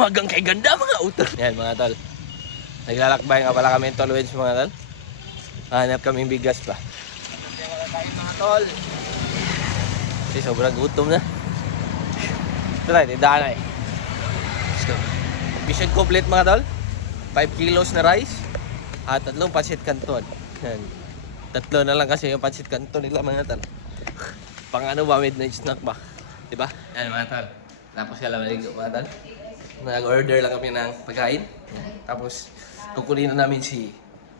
Dumagang kay ganda mga utol. Yan mga tol. Naglalakbay nga pala kami tol wedge mga tol. Hanap kaming bigas pa. Mga tol. Kasi sobrang gutom na. Ito na, tindahan na eh. Let's go. Mission complete mga tol. 5 kilos na rice. At 3 pancit canton. Yan. 3 na lang kasi yung pancit canton nila mga tol. Pang ano ba, midnight snack ba? Diba? Yan mga tol. Tapos kala maligo mga tol. Nag-order lang kami ng pagkain. Yan. Tapos kukunin na namin si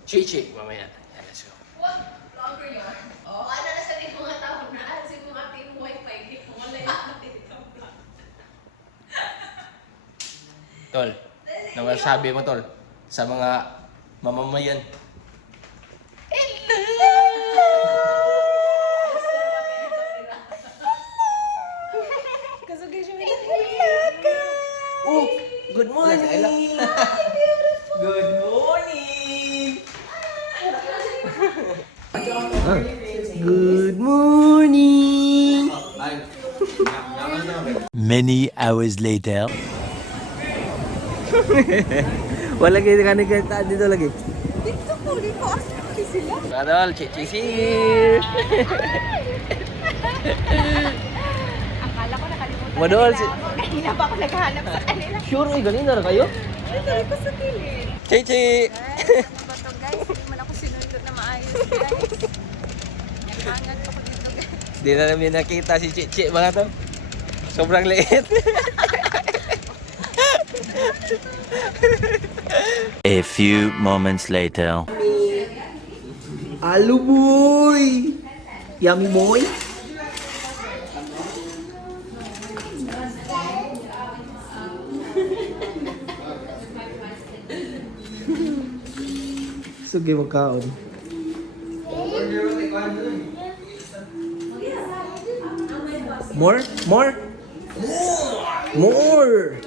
Chichi mamaya. Yan, let's go. Oh, ano na sa mga tao na asin mo ating wifi dito. Wala yung dito. Tol, ano masasabi mo tol sa mga mamamayan? Oh, good morning! Good morning! Good morning! Many hours later. Wala kayo kanigalitaan dito lagi. Dito po, dito. Asin mo sila. Madol, Chichi's here! Akala ko nakalimutan Madol, nila ako. Kanina pa ako naghahanap sa kanila. Sure, ganina na kayo? Dito ko sa kilid. Chichi! Ano ba to guys? Hindi man ako sinundot na maayos guys. Naghangat ako dito guys. Di na namin nakita si Chichi mga to. Sobrang liit. A few moments later. Alo boy! Yummy boy! Sige magkaon. More? More? More!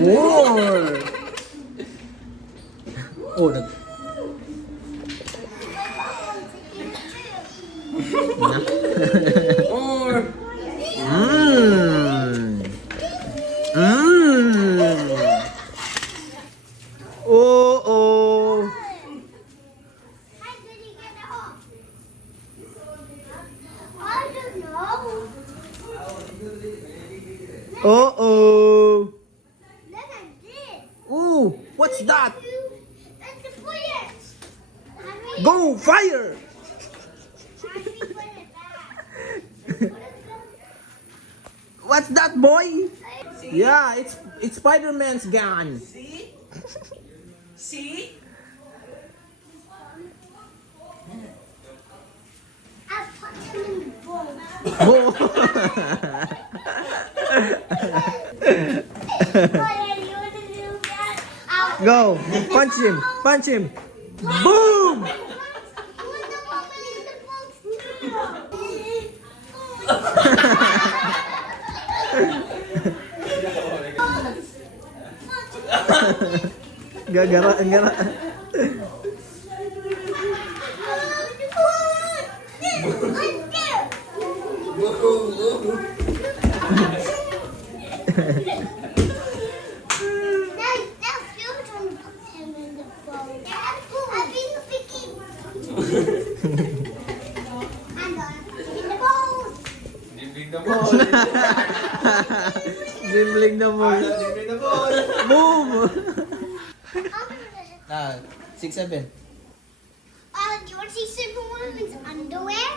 More! Oh, nag... More! Oh, oh! Oh, oh! Ooh, what's that? Go, fire! What's that, boy? Yeah, it's Spider-Man's gun. See? See? Oh. Go, punch him, punch him. Boom! Gara. Dribbling the ball. Boom! 6-7. Do you want to see Superwoman's underwear?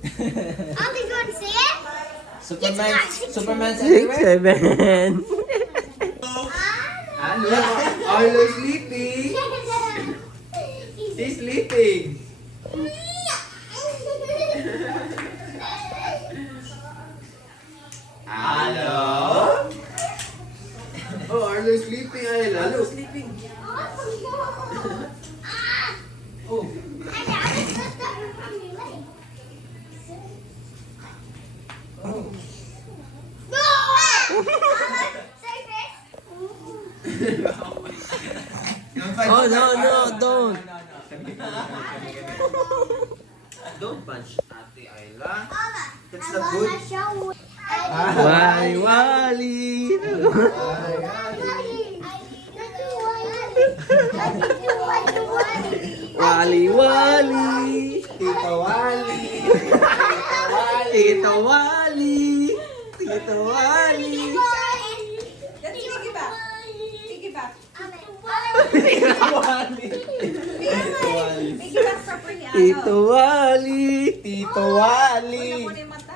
Are you going to see it? Superman's 6-7. Hello, are you sleeping? He's sleeping. Hello? Oh, are you sleeping, Ayla? Hello, sleeping. Oh. Oh, no, don't. Don't punch Ate Ayla. That's not good. Wali. Wali-wali. Tito Wali. Tito Wali. Tito Wali. Sige ba? Sige ba? Sige ba properly ano? Tito Wali. Tito Wali. Wala mo na yung mata.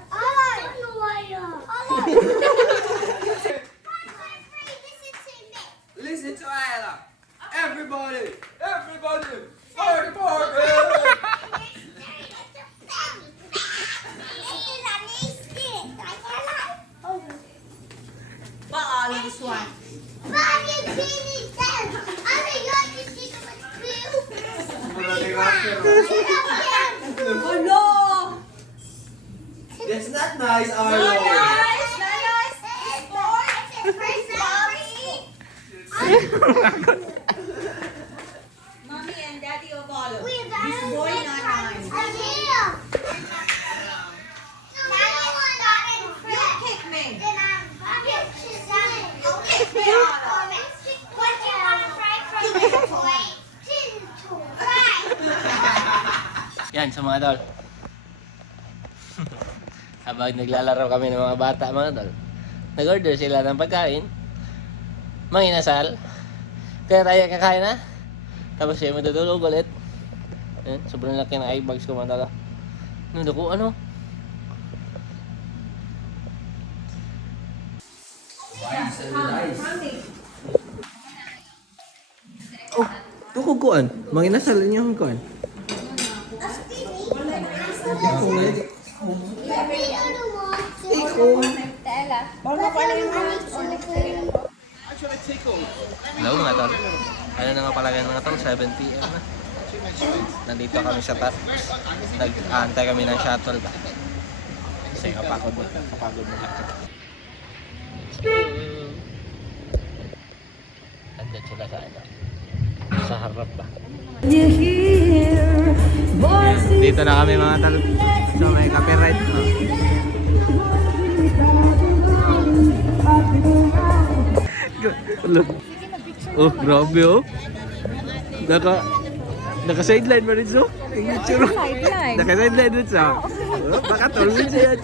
Listen to Ayla. Everybody. Everybody. Party, party. Paalis one. Hello! That's not nice, Nice! Arlo. Nice! Mommy and Daddy Ovalo. This boy not nice. You kick me. You kick me out. Yan sa mga tol. Habang naglalaro kami ng mga bata mga tol, nag-order sila ng pagkain, mga inasal, kaya tayo kakain na, tapos siya matutulog ulit. Yan, sobrang laki ng eye bags ko mga tol. Ano ko, ano? Oh, tukukuan. Mga inasal niyo ang kuan. Hello mga tol. Ano na nga pala yan mga tol, 7 PM na. Nandito kami sa top. Nag-aantay kami ng shuttle ba. Kasi kapagod mo lang. Andyan sila sa ano. Sa harap ba. Dito na kami mga tol. So may copyright. Look. Oh, grabe oh. Naka-sideline pa rin so. Naka-sideline rin so. Oh, baka tolwin siya.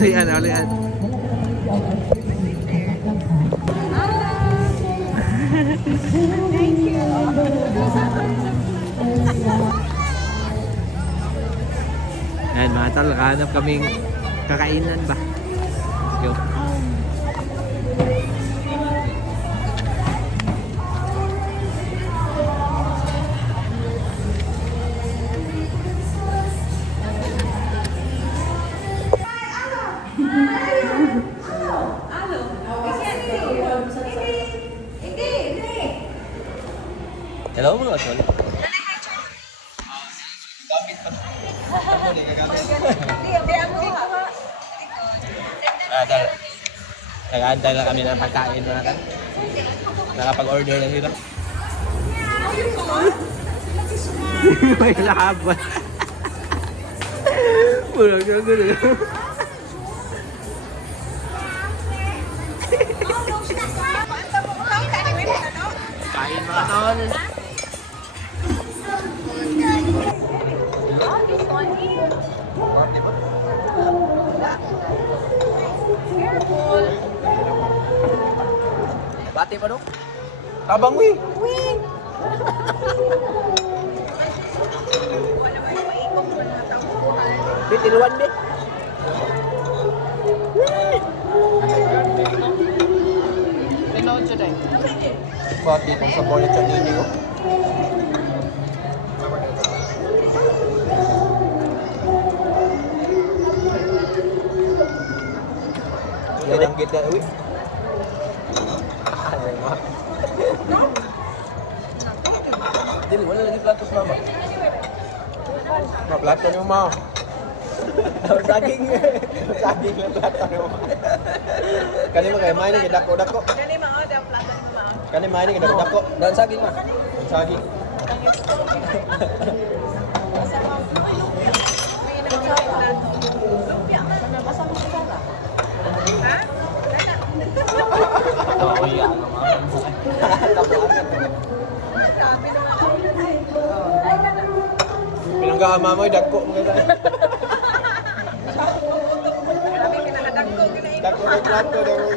Ulian. Thank you. Yan mga tol, hanap kaming kakainan ba. Let's go. Hello mga tol. Tol. Nag-aantay lang kami ng pagkain mga tol. Nakapag-order na sila. May laban. Murag na gano'n. Kain mga tol. Party ba? Bati pa dong? Tabang wi. Bitiluan be. Tinood siya dahil. Bati kung sa bolet siya nini ko. Yan ang kita, uy. Dili, wala lagi platos mama. Ma, plato niyo ma. Saging. Saging na plata mo. Kani mo kay main ni dako-dako. Kani mao daw plato ni mao. Kani main ni dako-dako. Dan saging mah. Saging. Oh iya. Pinanggahan mo dako mo kay. Dako na plato daw ko